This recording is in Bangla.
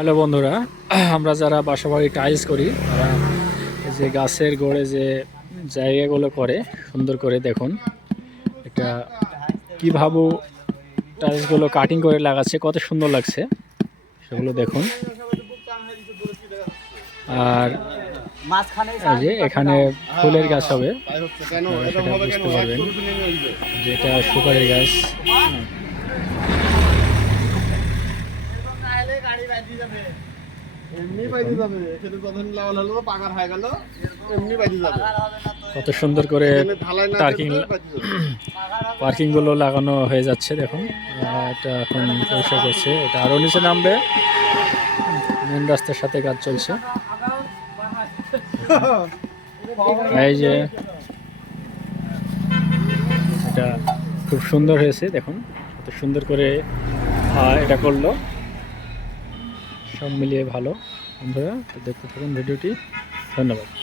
হ্যালো বন্ধুরা, আমরা যারা বাসাবাড়ি টাইলস করি তারা এই যে গাছের গোড়ে যে জায়গাগুলো করে সুন্দর করে দেখুন এটা কীভাবে টাইলসগুলো কাটিং করে লাগাচ্ছে, কত সুন্দর লাগছে সেগুলো দেখুন। আর এই যে এখানে ফুলের গাছ হবে, সেটা বুঝতে পারবেন যে এটা সুপারি গাছ। কত সুন্দর করে পার্কিং গুলো লাগানো হয়ে যাচ্ছে দেখুন। এটা এখন পরিষ্কার করছে, এটা আরো নিচে নামবে, মেন রাস্তার সাথে কাজ চলছে। এই যে এটা খুব সুন্দর হয়েছে দেখুন, কত সুন্দর করে এটা করলো। সব মিলিয়ে ভালো বন্ধুরা, তো দেখতে থাকুন ভিডিওটি। ধন্যবাদ।